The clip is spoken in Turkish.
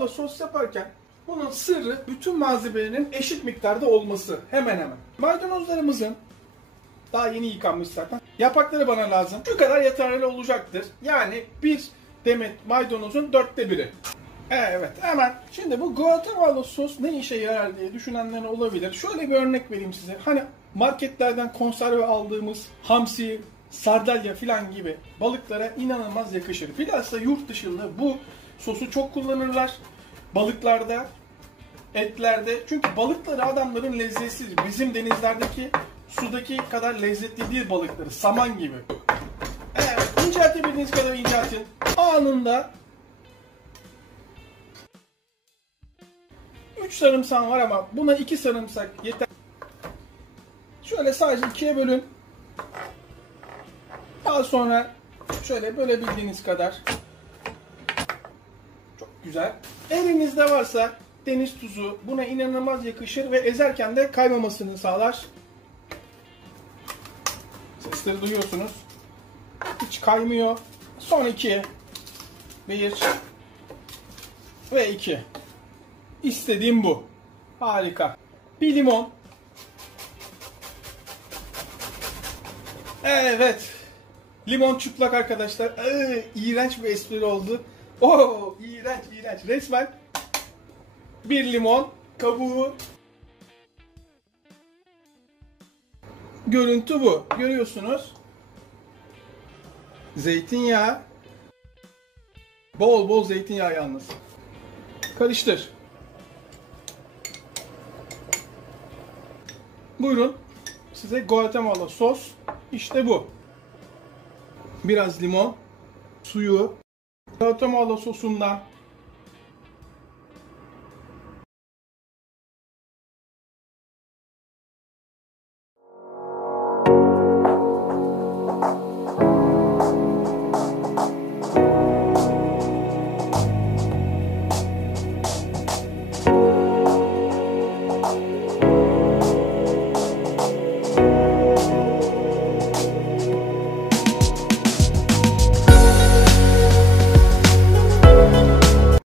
Guatemala sos yaparken bunun sırrı bütün malzemelerin eşit miktarda olması. Hemen hemen. Maydanozlarımızın daha yeni yıkanmış zaten. Yaprakları bana lazım. Şu kadar yeterli olacaktır. Yani bir demet maydanozun 1/4'ü. Evet, hemen. Şimdi bu Guatemala sos ne işe yarar diye düşünenler olabilir. Şöyle bir örnek vereyim size. Hani marketlerden konserve aldığımız hamsi, sardalya filan gibi balıklara inanılmaz yakışır. Bilhassa yurt dışında bu sosu çok kullanırlar. Balıklarda, etlerde. Çünkü balıkları adamların lezzetsiz. Bizim denizlerdeki, sudaki kadar lezzetli değil balıkları. Saman gibi. Evet, inceltebildiğiniz kadar inceltin. Anında 3 sarımsak var ama buna 2 sarımsak yeter. Şöyle sadece 2'ye bölün. Daha sonra şöyle bölebildiğiniz kadar. Çok güzel. Elinizde varsa deniz tuzu buna inanılmaz yakışır ve ezerken de kaymamasını sağlar. Sesleri duyuyorsunuz. Hiç kaymıyor. Son 2. 1 ve 2. İstediğim bu. Harika. Bir limon. Evet. Limon çıplak arkadaşlar. İğrenç bir espri oldu. Oo, iğrenç. Resmen bir limon kabuğu. Görüntü bu. Görüyorsunuz. Zeytinyağı. Bol bol zeytinyağı yalnız. Karıştır. Buyurun. Size Guatemala sos. İşte bu. Biraz limon, suyu, Guatemala sosundan